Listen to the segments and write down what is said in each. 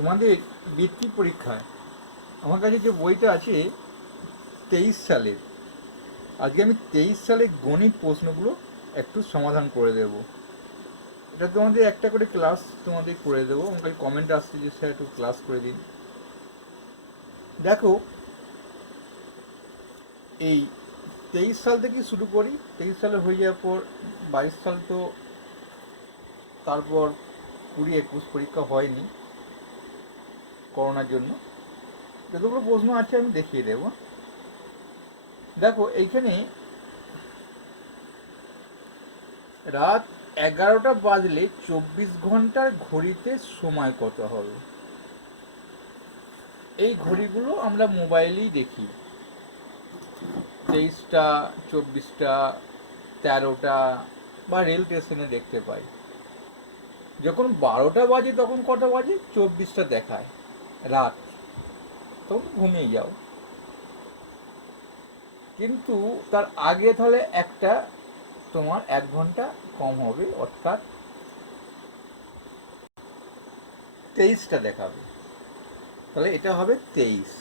তোমাদের বৃত্তি পরীক্ষায় আমার কাছে যে বইটা আছে তেইশ সালের, আজকে আমি তেইশ সালের গণিত প্রশ্নগুলো একটু সমাধান করে দেব। এটা তোমাদের একটা করে ক্লাস তোমাদের করে দেবো। আমার কাছে কমেন্ট আসছে যে, স্যার, একটু ক্লাস করে দিন। দেখো, এই তেইশ সাল থেকে শুরু করি, তেইশ সালে হয়ে যাওয়ার পর বাইশ সাল তো তারপর কুড়ি একুশ পরীক্ষা হয়নি। করোনার জন্য। যতগুলো প্রশ্ন আছে আমি দেখিয়ে দেব। দেখো, এইখানে রাত এগারোটা বাজলে চব্বিশ ঘণ্টার ঘড়িতে সময় কত হবে? এই ঘড়িগুলো আমরা মোবাইলেই দেখি। তেইশটা, চব্বিশটা, তেরোটা বা রেল স্টেশনে দেখতে পাই। যখন বারোটা বাজে তখন কটা বাজে? চব্বিশটা দেখায়। রাত। তখন ঘুমিয়ে যাও। কিন্তু তার আগে তাহলে একটা তোমার এক ঘণ্টা কম হবে, অর্থাৎ তেইশটা দেখাবে। তাহলে এটা হবে তেইশ।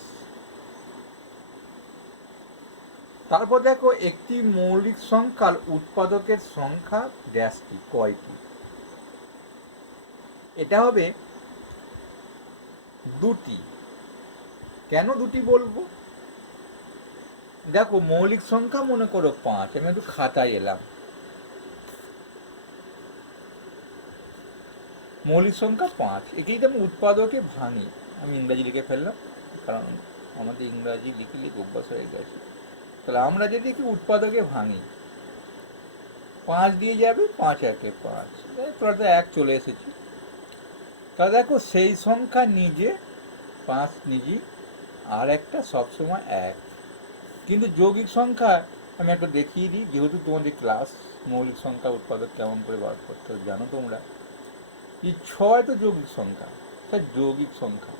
তারপর দেখো একটি মৌলিক সংখ্যার উৎপাদকের সংখ্যা ড্যাশটি কয়টি? এটা হবে দুটি। কেন দুটি বলব? দেখো, মৌলিক সংখ্যা মনে করো পাঁচ, আমি একটু খাতায় এলাম। মৌলিক সংখ্যা পাঁচ, একেই তো আমি উৎপাদকে ভাঙি। আমি ইংরাজি লিখে ফেললাম, কারণ আমাদের ইংরাজি লিখে লিখে অভ্যাস হয়ে গেছে। তাহলে আমরা যদি কি উৎপাদকে ভাঙি, পাঁচ দিয়ে যাবে, পাঁচ একে পাঁচ। তোরা তো এক চলে এসেছি। তা দেখো, সেই সংখ্যা নিজে, পাঁচ নিজে, আর একটা সবসময় এক। কিন্তু যৌগিক সংখ্যা আমি একটা দেখিয়ে দিই, যেহেতু তোমাদের ক্লাস মৌলিক সংখ্যা উৎপাদক কেমন করে বার করতে হবে জানো তোমরা? এই ছয় তো যৌগিক সংখ্যা, তা যৌগিক সংখ্যা।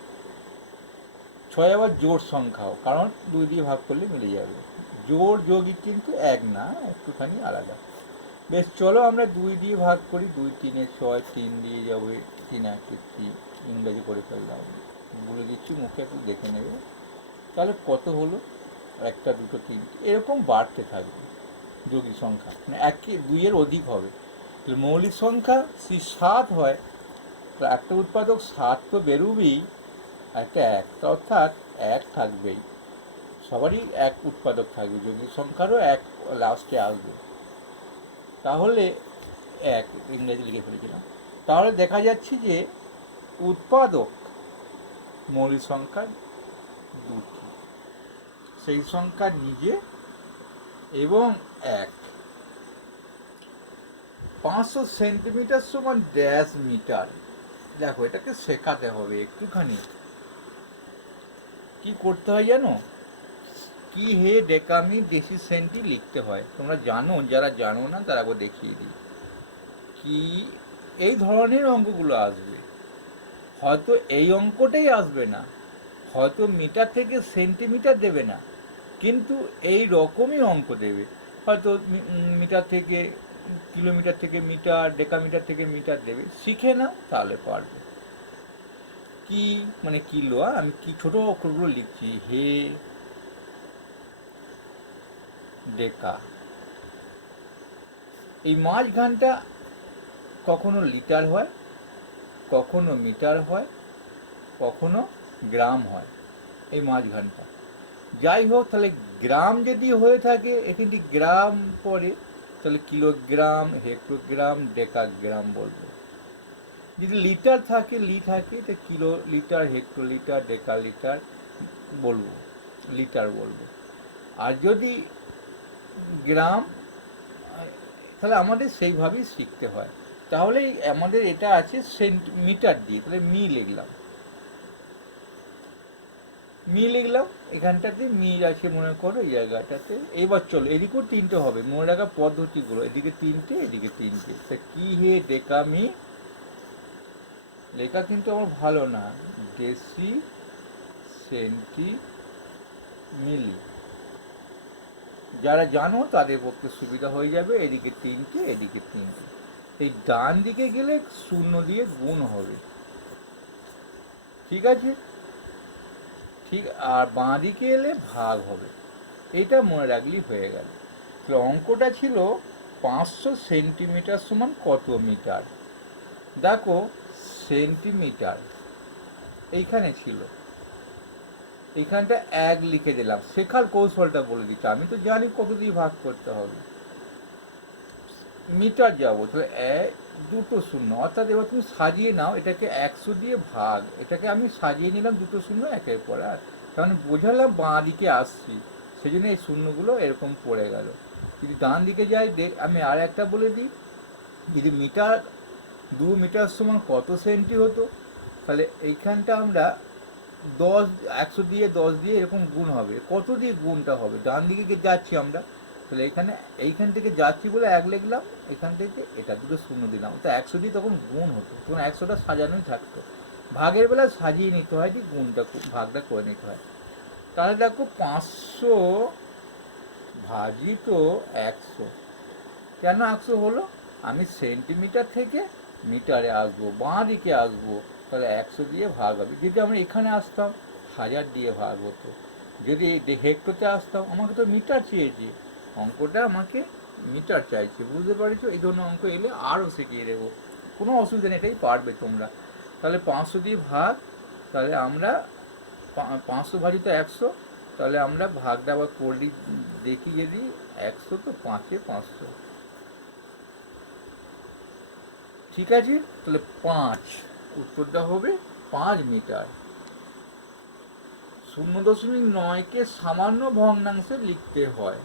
ছয় আবার জোর সংখ্যাও, কারণ দুই দিয়ে ভাগ করলে মিলে যাবে। জোর যৌগিক কিন্তু এক না, একটুখানি আলাদা। বেশ, চলো আমরা দুই দিয়ে ভাগ করি, দুই তিনে ছয়, তিন দিয়ে যাবে। তিন এক তিন ইংরাজি করে ফেললাম। বলে দিচ্ছি, মুখে একটু দেখে নেবে। তাহলে কত হলো? একটা, দুটো, তিনটে, এরকম বাড়তে থাকবে যৌগিক সংখ্যা। মানে একে দুইয়ের অধিক হবে। তাহলে মৌলিক সংখ্যা যদি সাত হয়, তাহলে একটা উৎপাদক সাত তো বেরোবেই একটা এক। অর্থাৎ এক থাকবেই। সবারই এক উৎপাদক থাকবে যৌগিক সংখ্যারও এক লাস্টে আসবে। তাহলে এক ইংরেজি লিখে ফেলেছিলাম। তাহলে দেখা যাচ্ছে যে উৎপাদক মৌলিক সংখ্যা দুটি। সেই সংখ্যা নিজে এবং এক। পাঁচশো সেন্টিমিটার সমান ড্যাশ মিটার। দেখো, এটাকে শেখাতে হবে একটুখানি। কি করতে হয় জানো? কি হে ডেকামি ডেসি সেন্টি লিখতে হয়। তোমরা জানো, যারা জানো না, তারা দেখিয়ে দিই। কি এই ধরনের অঙ্কগুলো আসবে। হয়তো এই অঙ্কটাই আসবে না। হয়তো মিটার থেকে সেন্টিমিটার দেবে না। কিন্তু এই রকমই অঙ্ক দেবে। হয়তো মিটার থেকে কিলোমিটার থেকে মিটার, ডেকামিটার থেকে মিটার দেবে। শিখে নাও, তাহলে পারবে। কি মানে কিলো আ? আমি কি ছোট অক্ষরগুলো লিখছি? হে, ডেকা। এই মাঝখানটা কখনো লিটার হয়, কখনো মিটার হয়, কখনো গ্রাম হয়, এই মাঝখানটা। যাই হোক, তাহলে গ্রাম যদি হয়ে থাকে, এখানটি গ্রাম পরে তাহলে কিলোগ্রাম, হেক্টোগ্রাম, ডেকাগ্রাম বলব। যদি লিটার থাকে, লি থাকে, তো kilo litre, hecto litre, deca litre বলব লিটার বলব। আর যদি গ্রাম, তাহলে আমাদের সেইভাবেই শিখতে হয়। তাহলে আমাদের এটা আছে সেন্টিমিটার দিয়ে, তাহলে মি লিখলাম। মি লিখলাম, এখানটাতে মি আছে মনে করো, এই জায়গাটাতে। এবার চলো এদিকেও তিনটে হবে, মনে রাখা পদ্ধতিগুলো, এদিকে তিনটে এদিকে তিনটে। তা কি হে ডেকা মি? লেখা কিন্তু আমার ভালো না ডেসি সেন্টি মিলি যারা জানো তাদের পক্ষে সুবিধা হয়ে যাবে, এদিকে তিনটে এদিকে তিনটে। এই ডান দিকে গেলে শূন্য দিয়ে গুণ হবে। ঠিক আছে? ঠিক, আর বাঁ দিকে এলে ভাগ হবে। এটা মনে রাখলেই হয়ে গেল। অঙ্কটা ছিল পাঁচশো সেন্টিমিটার সমান কত মিটার? দেখো, সেন্টিমিটার এইখানে ছিল। এইখানটা এক লিখে দিলাম। শেখার কৌশলটা বলে দিচ্ছি। আমি তো জানি কত দিয়ে ভাগ করতে হবে। মিটার যাব, তাহলে এক, দুটো শূন্য। অর্থাৎ এবার তুমি সাজিয়ে নাও, এটাকে একশো দিয়ে ভাগ। এটাকে আমি সাজিয়ে নিলাম দুটো শূন্য একের পর আর তার মানে বোঝালাম বাঁ দিকে আসছি। সেই জন্য এই শূন্যগুলো এরকম পড়ে গেল। যদি ডান দিকে যাই, দেখ, আমি আর একটা বলে দিই। যদি মিটার, দু মিটার সমান কত সেন্টি হতো? তাহলে এইখানটা আমরা দশ, একশো দিয়ে দশ দিয়ে এরকম গুণ হবে। কত দিয়ে গুণটা হবে? ডান দিকে যাচ্ছি আমরা। তাহলে এখানে এইখান থেকে যাচ্ছি বলে এক লিখলাম, এখান থেকে এটা দুটো শূন্য দিলাম। তো একশো দিয়ে তখন গুণ হতো, তখন একশোটা সাজানোই থাকতো। ভাগের বেলা সাজিয়ে নিতে হয় যে গুণটা ভাগটা করে নিতে হয়। তাহলে দেখো পাঁচশো ভাজিত একশো। কেন একশো হলো? আমি সেন্টিমিটার থেকে মিটারে আসব, বাঁ দিকে আসব, তাহলে একশো দিয়ে ভাগ হবে। যদি আমরা এখানে আসতাম, হাজার দিয়ে ভাগ হতো। যদি হেক্টরতে আসতাম, আমাকে তো মিটার চেয়েছে অঙ্কটা আমাকে মিটার চাইছে, বুঝতে পারছ? এই ধরনের অঙ্ক এলে আরও শিখিয়ে দেবো। কোনো অসুবিধা নেই, এটাই পারবে তোমরা। তাহলে পাঁচশো দিয়ে ভাগ, তাহলে আমরা পাঁচশো ভাজিত একশো, তাহলে আমরা ভাগটা আবার করলি, দেখি যদি একশো তো পাঁচে পাঁচশো। ঠিক আছে? তাহলে পাঁচ, উত্তরটা হবে পাঁচ মিটার শূন্য দশমিক নয়কে সামান্য ভগ্নাংশে লিখতে হয়।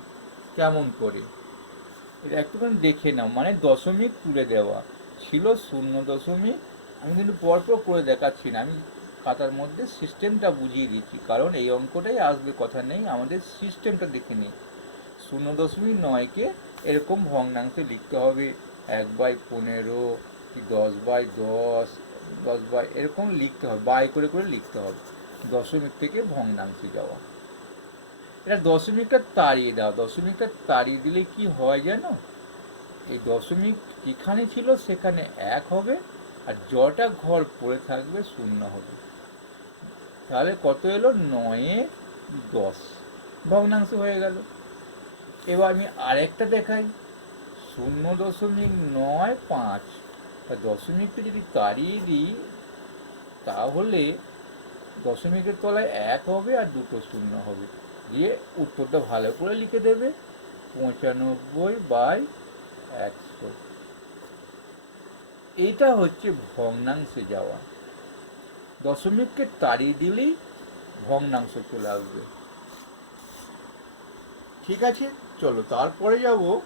কেমন করে? এটা একটুখানি দেখে নাও। মানে দশমিক তুলে দেওয়া। ছিল শূন্য দশমিক। আমি কিন্তু পরপর করে দেখাচ্ছি না। আমি খাতার মধ্যে সিস্টেমটা বুঝিয়ে দিচ্ছি। কারণ এই অঙ্কটাই আসবে, কথা নেই। আমাদের সিস্টেমটা দেখে নিই। শূন্য দশমিক নয়কে এরকম ভগ্নাংশে লিখতে হবে। এক বাই পনেরো কি দশ বাই দশ দশ বাই, এরকম লিখতে হবে। বাই করে করে লিখতে হবে। দশমিক থেকে ভগ্নাংশে যাওয়া। এটা দশমিকটা তাড়িয়ে দাও। দশমিকটা তাড়িয়ে দিলে কি হয় জানো? এই দশমিক যেখানে ছিল সেখানে এক হবে আর জটা ঘর পড়ে থাকবে শূন্য হবে। তাহলে কত এলো? নয়ে দশ। ভগ্নাংশ হয়ে গেল। এবার আমি আরেকটা দেখাই। শূন্য দশমিক নয় পাঁচ। তা দশমিকটা যদি তাড়িয়ে দিই, তাহলে দশমিকের তলায় এক হবে আর দুটো শূন্য হবে। দিয়ে উত্তরটা ভালো করে লিখে দেবে। পঁচানব্বই বাই একশো। এইটা হচ্ছে ভগ্নাংশে যাওয়া। দশমিককে তাড়িয়ে দিলেই ভগ্নাংশ চলে আসবে। ঠিক আছে, চলো তারপরে যাব।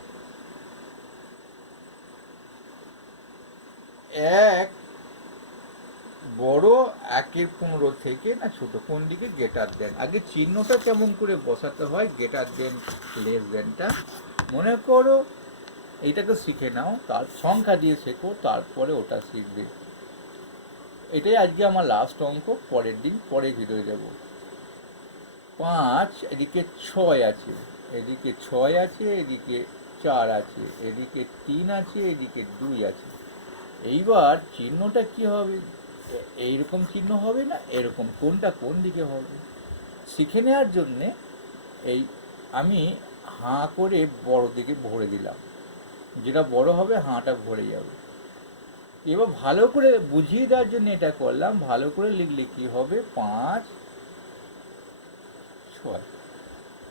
এক বড় একের পনেরো থেকে না ছোট, কোন দিকে গেটার দেন আগে চিহ্নটা কেমন করে বসাতে হয় গেটার দেন লেস দেনটা মনে করো এইটাকে শিখে নাও, তার সংখ্যা দিয়ে শেখো, তারপরে ওটা শিখবে। এটাই আজকে আমার লাস্ট অঙ্ক, পরের দিন পরে ভিডিও দেব। পাঁচ, এদিকে ছয় আছে, এদিকে ছয় আছে, এদিকে চার আছে, এদিকে তিন আছে, এদিকে দুই আছে। এইবার চিহ্নটা কি হবে? এইরকম চিহ্ন হবে না, এরকম কোনটা কোন দিকে হবে? শিখে নেওয়ার জন্যে এই আমি হাঁ করে বড় দিকে ভরে দিলাম। যেটা বড় হবে হাঁটা ভরে যাবে। এবার ভালো করে বুঝিয়ে দেওয়ার জন্য এটা করলাম, ভালো করে লিখলে কি হবে? পাঁচ, ছয়।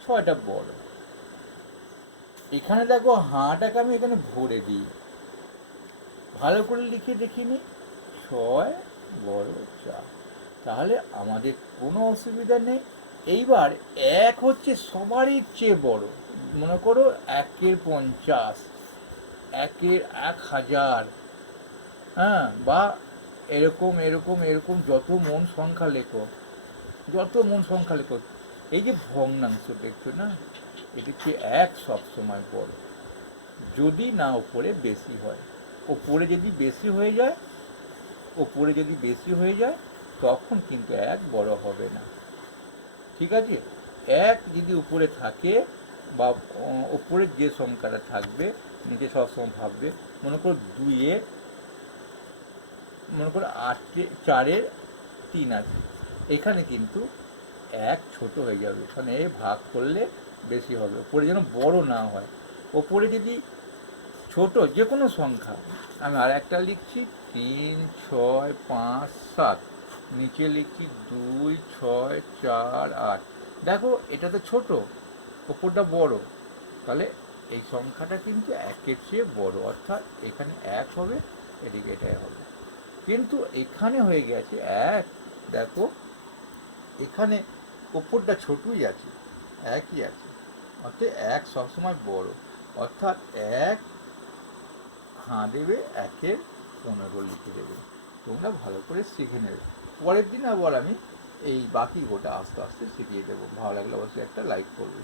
ছয়টা বড়। এখানে দেখো হাঁটাকে আমি এখানে ভরে দিই। ভালো করে লিখে দেখিনি। ছয় বড় তাহলে আমাদের কোনো অসুবিধা নেই। এইবার এক হচ্ছে সবারই চেয়ে বড়। মনে করো একের পঞ্চাশ, একের এক হাজার হ্যাঁ বা এরকম এরকম এরকম যত মন সংখ্যা লেখো, যত মন সংখ্যা লেখো, এই যে ভগ্নাংশ দেখছ না এটা হচ্ছে এক সবসময় বড়। যদি না ওপরে বেশি হয়, ওপরে যদি বেশি হয়ে যায় ওপরে যদি বেশি হয়ে যায়, তখন কিন্তু এক বড় হবে না। ঠিক আছে? এক যদি উপরে থাকে বা ওপরের যে সংখ্যাটা থাকবে, নিচে সবসময় ভাববে মনে করো দুইয়ের মনে করো আটে চারের তিন আছে। এখানে কিন্তু এক ছোট হয়ে যাবে। কারণ এ ভাগ করলে বেশি হবে। ওপরে যেন বড় না হয়। ওপরে যদি ছোট যে কোনো সংখ্যা। আমি আর একটা লিখছি, তিন, ছয়, পাঁচ, সাত। নিচে লিখছি দুই, ছয়, চার, আট। দেখো, এটা তো ছোট, ওপরটা বড়। তাহলে এই সংখ্যাটা কিন্তু একের চেয়ে বড়, অর্থাৎ এখানে এক হবে, এদিকে এটাই হবে। কিন্তু এখানে হয়ে গেছে এক। দেখো, এখানে ওপরটা ছোটই আছে, একই আছে। অর্থাৎ এক সবসময় বড়। অর্থাৎ এক হাঁ দেবে একের পনেরো লিখে দেবে। তোমরা ভালো করে শিখে নেবে। পরের দিন আবার আমি এই বাকি গোটা আস্তে আস্তে শিখিয়ে দেবো। ভালো লাগলে অবশ্যই একটা লাইক করবে।